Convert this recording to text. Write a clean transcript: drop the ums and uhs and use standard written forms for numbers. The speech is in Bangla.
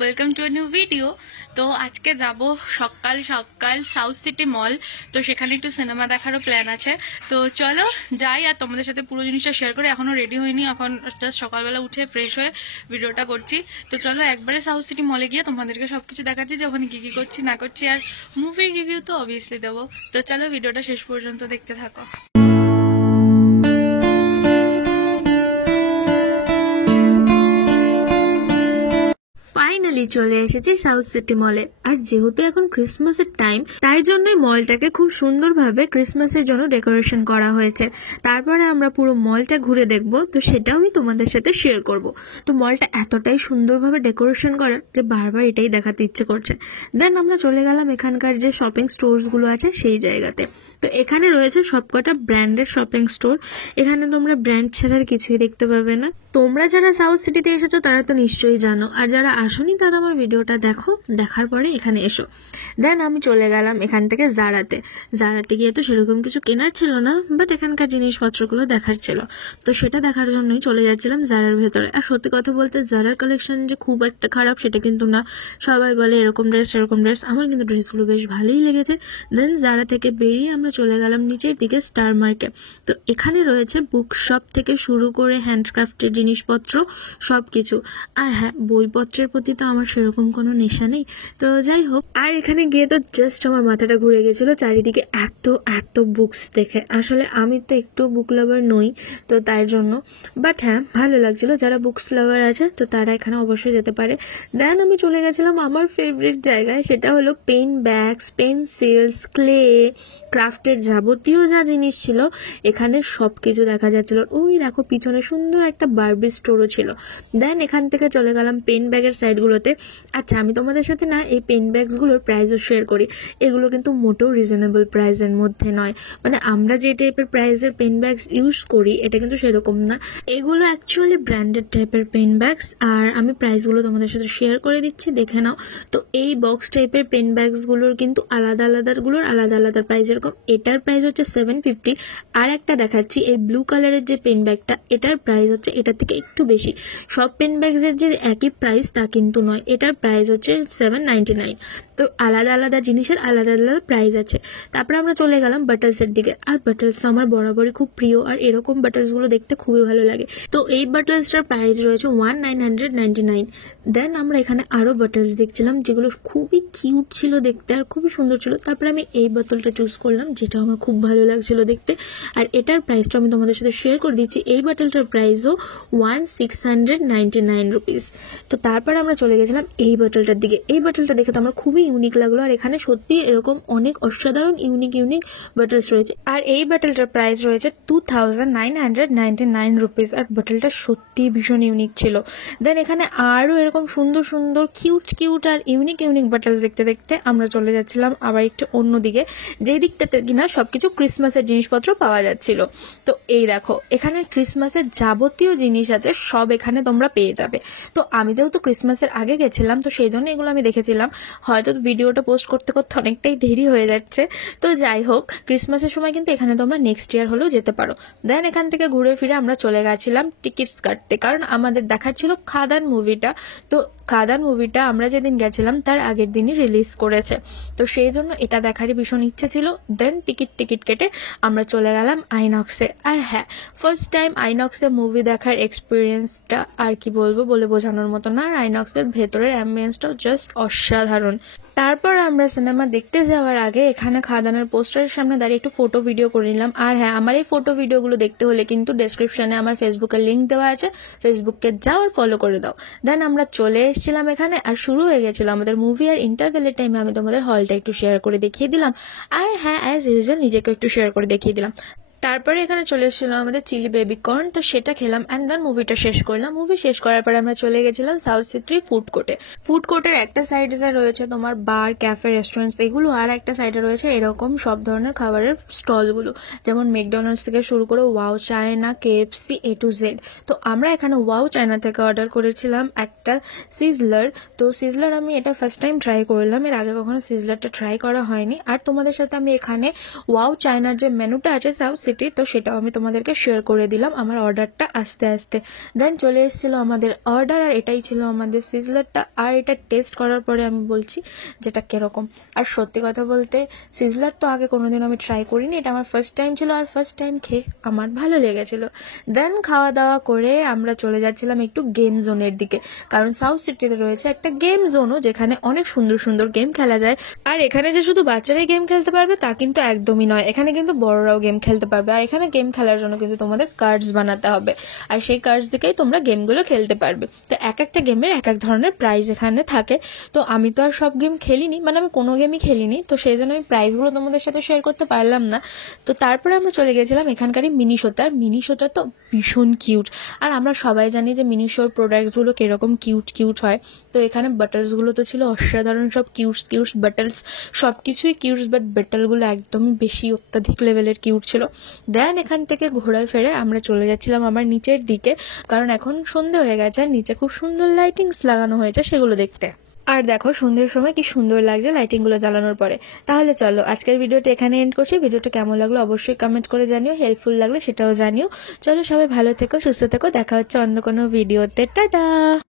Welcome to a new video. তো আজকে যাব সকাল সকাল সাউথ সিটি মল। তো সেখানে একটু সিনেমা দেখারও প্ল্যান আছে। তো চলো যাই আর তোমাদের সাথে পুরো জিনিসটা শেয়ার করি। এখনও রেডি হয়নি, এখন জাস্ট সকালবেলা উঠে ফ্রেশ হয়ে ভিডিওটা করছি। তো চলো একবারে সাউথ সিটি মলে গিয়ে তোমাদেরকে সব কিছু দেখাচ্ছি যে ওখানে কী কী করছি না করছি, আর মুভির রিভিউ তো অবভিয়াসলি দেবো। তো চলো ভিডিওটা শেষ পর্যন্ত দেখতে থাকো। ফাইনালি চলে এসেছি সাউথ সিটি মলে। আর যেহেতু এখন ক্রিসমাসের টাইম, তাই জন্যই মলটাকে খুব সুন্দরভাবে ক্রিসমাসের জন্য ডেকোরেশন করা হয়েছে। তারপরে আমরা পুরো মলটা ঘুরে দেখব, তো সেটাও আমি তোমাদের সাথে শেয়ার করব। তো মলটা এতটাই সুন্দরভাবে ডেকোরেশন করা যে বারবার এটাই দেখাতে ইচ্ছে করছে। দেন আমরা চলে গেলাম এখানকার যে শপিং স্টোরসগুলো আছে সেই জায়গাতে। তো এখানে রয়েছে সবকটা ব্র্যান্ডের শপিং স্টোর। এখানে তোমরা ব্র্যান্ড ছাড়ার কিছুই দেখতে পাবে না। তোমরা যারা সাউথ সিটিতে এসেছো তারা তো নিশ্চয়ই জানো, আর যারা আসোনি তারা আমার ভিডিওটা দেখো, দেখার পরে এখানে এসো। দেন আমি চলে গেলাম এখান থেকে জারাতে গিয়ে তো সেরকম কিছু কেনার ছিল না, বাট এখানকার জিনিসপত্রগুলো দেখার ছিল। তো সেটা দেখার জন্যই চলে যাচ্ছিলাম জারার ভেতরে। আর সত্যি কথা বলতে জারার কালেকশন যে খুব একটা খারাপ সেটা কিন্তু না। সবাই বলে এরকম ড্রেস এরকম ড্রেস, আমার কিন্তু ড্রেসগুলো বেশ ভালোই লেগেছে। দেন জারা থেকে বেরিয়ে আমরা চলে গেলাম নিচের দিকে স্টার মার্কে। তো এখানে রয়েছে বুক শপ থেকে শুরু করে হ্যান্ডক্রাফটের জিনিসপত্র সব কিছু। আর হ্যাঁ, বইপত্রের প্রতি তো আমার সেরকম কোনো নেশা নেই। তো যাই হোক, আর এখানে গিয়ে তো জাস্ট আমার মাথাটা ঘুরে গেছিলো চারিদিকে এত এত বুকস দেখে। আসলে আমি তো একটু বুক লাভার নই, তো তার জন্য। বাট হ্যাঁ, ভালো লাগছিল। যারা বুকস লাভার আছে তো তারা এখানে অবশ্যই যেতে পারে। দেন আমি চলে গেছিলাম আমার ফেভারিট জায়গায়, সেটা হলো পেন ব্যাগস, পেন্সিলস, ক্লে, ক্রাফটের যাবতীয় যা জিনিস ছিল এখানে সব কিছু দেখা যাচ্ছিল। ওই দেখো পিছনে সুন্দর একটা বারবি স্টোরও ছিল। দেন এখান থেকে চলে গেলাম পেন ব্যাগের সাইডগুলোতে। আচ্ছা, আমি তোমাদের সাথে না এই পেন ব্যাগসগুলোর প্রাইসও শেয়ার করি। এগুলো কিন্তু মোটেও রিজনেবল প্রাইসের মধ্যে নয়। মানে আমরা যে টাইপের প্রাইসের পেন ব্যাগস ইউজ করি এটা কিন্তু সেরকম না। এগুলো অ্যাকচুয়ালি ব্র্যান্ডেড টাইপের পেন ব্যাগস, আর আমি প্রাইসগুলো তোমাদের সাথে শেয়ার করে দিচ্ছি, দেখে নাও। তো এই বক্স টাইপের পেন ব্যাগসগুলোর কিন্তু আলাদা আলাদা প্রাইস। এরকম এটার প্রাইস হচ্ছে 750। আর একটা দেখাচ্ছি, এই ব্লু কালারের যে পেন ব্যাগটা, এটার প্রাইস হচ্ছে এটার থেকে একটু বেশি। সব পেন ব্যাগসের যে একই প্রাইস তা কিন্তু নয়, এটার প্রাইস হচ্ছে 799। তো আলাদা আলাদা জিনিসের আলাদা আলাদা প্রাইস আছে। তারপরে আমরা চলে গেলাম বাটলসের দিকে। আর বাটলস তো আমার বরাবরই খুব প্রিয়, আর এরকম বাটলসগুলো দেখতে খুবই ভালো লাগে। তো এই বাটলসটার প্রাইস রয়েছে 1999। দেন আমরা এখানে আরও বাটলস দেখছিলাম যেগুলো খুবই কিউট ছিল দেখতে আর খুবই সুন্দর ছিল। তারপরে আমি এই বোতলটা চুজ করলাম, যেটা আমার খুব ভালো লাগছিল দেখতে। আর এটার প্রাইসটা আমি তোমাদের সাথে শেয়ার করে দিচ্ছি। এই বোতলটার প্রাইসও 1699 রুপিস। তো তারপর আমরা চলে গেছিলাম এই বোতলটার দিকে। এই বোতলটা দেখে তো আমার খুবই ইউনিক লাগলো, আর এখানে সত্যি এরকম অনেক অসাধারণ ইউনিক বোতলস রয়েছে। আর এই বোতলটার প্রাইস রয়েছে 2999 রুপিস। আর বোতলটা সত্যি ভীষণ ইউনিক ছিল। দেন এখানে আরও এরকম সুন্দর সুন্দর কিউট আর ইউনিক বোতলস দেখতে দেখতে আমরা চলে যাচ্ছিলাম আবার একটু অন্য দিকে, যেই দিকটাতে কিনা সবকিছু ক্রিসমাসের জিনিসপত্র পাওয়া যাচ্ছিল। তো এই দেখো, এখানে ক্রিসমাসের যাবতীয় জিনিস আছে, সব এখানে তোমরা পেয়ে যাবে। তো আমি যেহেতু ক্রিসমাসের আগে গেছিলাম তো সেই জন্য এগুলো আমি দেখেছিলাম। হয়তো ভিডিওটা পোস্ট করতে করতে অনেকটাই দেরি হয়ে যাচ্ছে। তো যাই হোক, ক্রিসমাসের সময় কিন্তু এখানে তোমরা নেক্সট ইয়ার হলেও যেতে পারো। দেন এখান থেকে ঘুরে ফিরে আমরা চলে গেছিলাম টিকিটস কাটতে, কারণ আমাদের দেখার ছিল খাদান মুভিটা। তো খাদান মুভিটা আমরা যেদিন গেছিলাম তার আগের দিনই রিলিজ করেছে, তো সেই জন্য এটা দেখারই ভীষণ ইচ্ছে ছিল। দেন টিকিট কেটে আমরা চলে গেলাম আইনক্সে। আর হ্যাঁ, ফার্স্ট টাইম আইনক্সে মুভি দেখার এক্সপিরিয়েন্সটা আর কি বলবো, বলে বোঝানোর মতো না। আর আইনক্সের ভেতরের অ্যাম্বিয়েন্সটাও জাস্ট অসাধারণ। তারপর আমরা সিনেমা দেখতে যাওয়ার আগে এখানে খাদানের পোস্টারের সামনে দাঁড়িয়ে একটু ফটো ভিডিও করে নিলাম। আর হ্যাঁ, আমার এই ফটো ভিডিওগুলো দেখতে হলে কিন্তু ডেসক্রিপশনে আমার ফেসবুকের লিঙ্ক দেওয়া আছে, ফেসবুককে যাও আর ফলো করে দাও। দেন আমরা চলে এসেছিলাম এখানে, আর শুরু হয়ে গেছিল আমাদের মুভি। আর ইন্টারভেলের টাইমে আমি তোমাদের হলটা একটু শেয়ার করে দেখিয়ে দিলাম। আর হ্যাঁ, অ্যাজ ইউজুয়াল নিজেকে একটু শেয়ার করে দেখিয়ে দিলাম। তারপরে এখানে চলে এসেছিল আমাদের চিলি বেবি কর্ন, তো সেটা খেলাম। অ্যান্ড দেন মুভিটা শেষ করলাম। মুভি শেষ করার পরে আমরা চলে গেছিলাম সাউথ সিটি ফুড কোর্টের একটা সাইডে যা রয়েছে তোমার বার, ক্যাফে, রেস্টুরেন্টস এগুলো, আর একটা সাইডে রয়েছে এরকম সব ধরনের খাবারের স্টলগুলো, যেমন ম্যাকডোনাল্ডস থেকে শুরু করে wow China, KFC A to Z। তো আমরা এখানে ওয়াও চায়না থেকে অর্ডার করেছিলাম একটা সিজলার। তো সিজলার আমি এটা ফার্স্ট টাইম ট্রাই করলাম, এর আগে কখনো সিজলারটা ট্রাই করা হয়নি। আর তোমাদের সাথে আমি এখানে ওয়াও চায়নার যে মেনুটা আছে সাউথ সিটি, তো সেটাও আমি তোমাদেরকে শেয়ার করে দিলাম আমার অর্ডারটা আস্তে আস্তে। দেন চলে এসেছিলো আমাদের অর্ডার, আর এটাই ছিল আমাদের সিজলারটা। আর এটা টেস্ট করার পরে আমি বলছি যেটা কিরকম। আর সত্যি কথা বলতে সিজলার তো আগে কোনোদিন আমি ট্রাই করিনি, এটা আমার ফার্স্ট টাইম ছিল, আর ফার্স্ট টাইম খেয়ে আমার ভালো লেগেছিল। দেন খাওয়া দাওয়া করে আমরা চলে যাচ্ছিলাম একটু গেম জোনের দিকে, কারণ সাউথ সিটিতে রয়েছে একটা গেম জোনও, যেখানে অনেক সুন্দর সুন্দর গেম খেলা যায়। আর এখানে যে শুধু বাচ্চারাই গেম খেলতে পারবে তা কিন্তু একদমই নয়, এখানে কিন্তু বড়রাও গেম খেলতে পারবে। আর এখানে গেম খেলার জন্য কিন্তু তোমাদের কার্ডস বানাতে হবে, আর সেই কার্ডস দিকেই তোমরা গেমগুলো খেলতে পারবে। তো এক একটা গেমের এক এক ধরনের প্রাইজ এখানে থাকে। তো আমি তো আর সব গেম খেলিনি, মানে আমি কোনো গেমই খেলিনি, তো সেই জন্য আমি প্রাইজগুলো তোমাদের সাথে শেয়ার করতে পারলাম না। তো তারপরে আমরা চলে গেছিলাম এখানকারই মিনি শোতে। আর মিনি শোটা তো ভীষণ কিউট, আর আমরা সবাই জানি যে মিনি শোর প্রোডাক্টসগুলো কীরকম কিউট কিউট হয়। তো এখানে বাটলসগুলো তো ছিল অসাধারণ, সব কিউটস কিউটস বাটলস, সব কিছুই কিউটস, বাট বাটলগুলো একদমই বেশি অত্যাধিক লেভেলের কিউট ছিল। দেন এখান থেকে ঘোরায় ফেরে আমরা চলে যাচ্ছিলাম আবার নিচের দিকে, কারণ এখন সন্ধে হয়ে গেছে আর নিচে খুব সুন্দর লাইটিংস লাগানো হয়েছে সেগুলো দেখতে। আর দেখো সন্ধ্যের সময় কি সুন্দর লাগছে লাইটিংগুলো জ্বালানোর পরে। তাহলে চলো আজকের ভিডিওটা এখানে এন্ড করছি। ভিডিওটা কেমন লাগলো অবশ্যই কমেন্ট করে জানিও, হেল্পফুল লাগলে সেটাও জানিও। চলো সবাই ভালো থেকো, সুস্থ থেকো, দেখা হচ্ছে অন্য কোনো ভিডিওতে। টাটা।